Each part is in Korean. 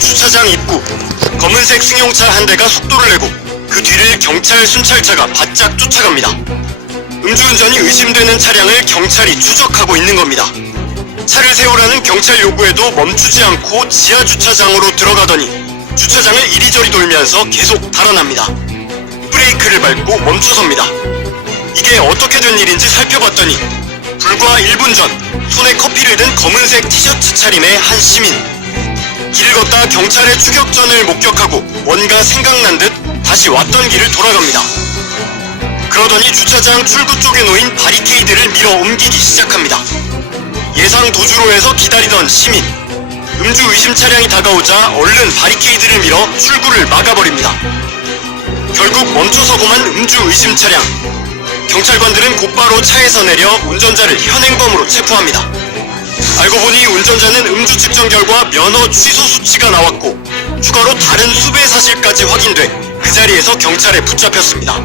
주차장 입구 검은색 승용차 한 대가 속도를 내고 그 뒤를 경찰 순찰차가 바짝 쫓아갑니다. 음주운전이 의심되는 차량을 경찰이 추적하고 있는 겁니다. 차를 세우라는 경찰 요구에도 멈추지 않고 지하 주차장으로 들어가더니 주차장을 이리저리 돌면서 계속 달아납니다. 브레이크를 밟고 멈춰섭니다. 이게 어떻게 된 일인지 살펴봤더니 불과 1분 전 손에 커피를 든 검은색 티셔츠 차림의 한 시민 길을 걷다 경찰의 추격전을 목격하고 뭔가 생각난 듯 다시 왔던 길을 돌아갑니다. 그러더니 주차장 출구 쪽에 놓인 바리케이드를 밀어 옮기기 시작합니다. 예상 도주로에서 기다리던 시민. 음주 의심 차량이 다가오자 얼른 바리케이드를 밀어 출구를 막아버립니다. 결국 멈춰서고만 음주 의심 차량. 경찰관들은 곧바로 차에서 내려 운전자를 현행범으로 체포합니다. 알고 보니 운전자는 음주 측정 결과 면허 취소 수치가 나왔고 추가로 다른 수배 사실까지 확인돼 그 자리에서 경찰에 붙잡혔습니다.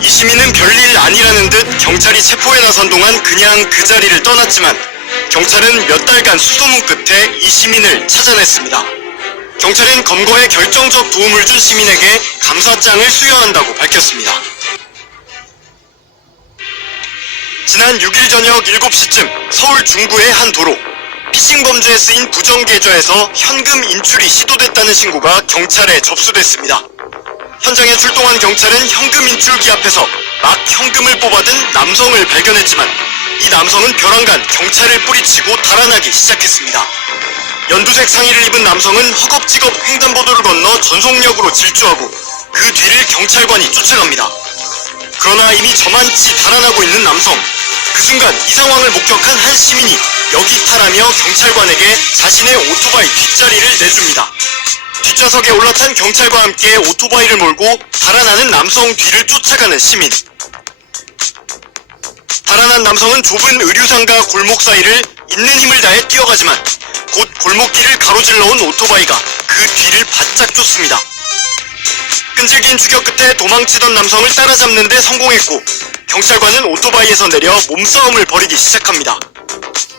이 시민은 별일 아니라는 듯 경찰이 체포에 나선 동안 그냥 그 자리를 떠났지만 경찰은 몇 달간 수소문 끝에 이 시민을 찾아냈습니다. 경찰은 검거에 결정적 도움을 준 시민에게 감사장을 수여한다고 밝혔습니다. 지난 6일 저녁 7시쯤 서울 중구의 한 도로 피싱 범죄에 쓰인 부정 계좌에서 현금 인출이 시도됐다는 신고가 경찰에 접수됐습니다. 현장에 출동한 경찰은 현금 인출기 앞에서 막 현금을 뽑아든 남성을 발견했지만 이 남성은 벼랑간 경찰을 뿌리치고 달아나기 시작했습니다. 연두색 상의를 입은 남성은 허겁지겁 횡단보도를 건너 전속력으로 질주하고 그 뒤를 경찰관이 쫓아갑니다. 그러나 이미 저만치 달아나고 있는 남성. 그 순간 이 상황을 목격한 한 시민이 여기 타라며 경찰관에게 자신의 오토바이 뒷자리를 내줍니다. 뒷좌석에 올라탄 경찰과 함께 오토바이를 몰고 달아나는 남성 뒤를 쫓아가는 시민. 달아난 남성은 좁은 의류상가 골목 사이를 있는 힘을 다해 뛰어가지만 곧 골목길을 가로질러 온 오토바이가 그 뒤를 바짝 쫓습니다. 끈질긴 추격 끝에 도망치던 남성을 따라잡는 데 성공했고 경찰관은 오토바이에서 내려 몸싸움을 벌이기 시작합니다.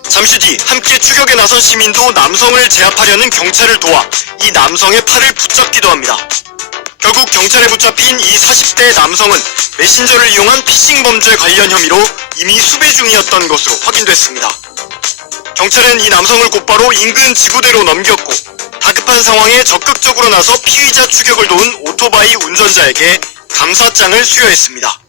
잠시 뒤 함께 추격에 나선 시민도 남성을 제압하려는 경찰을 도와 이 남성의 팔을 붙잡기도 합니다. 결국 경찰에 붙잡힌 이 40대 남성은 메신저를 이용한 피싱 범죄 관련 혐의로 이미 수배 중이었던 것으로 확인됐습니다. 경찰은 이 남성을 곧바로 인근 지구대로 넘겼고 다급한 상황에 적극적으로 나서 피의자 추격을 도운 오토바이 운전자에게 감사장을 수여했습니다.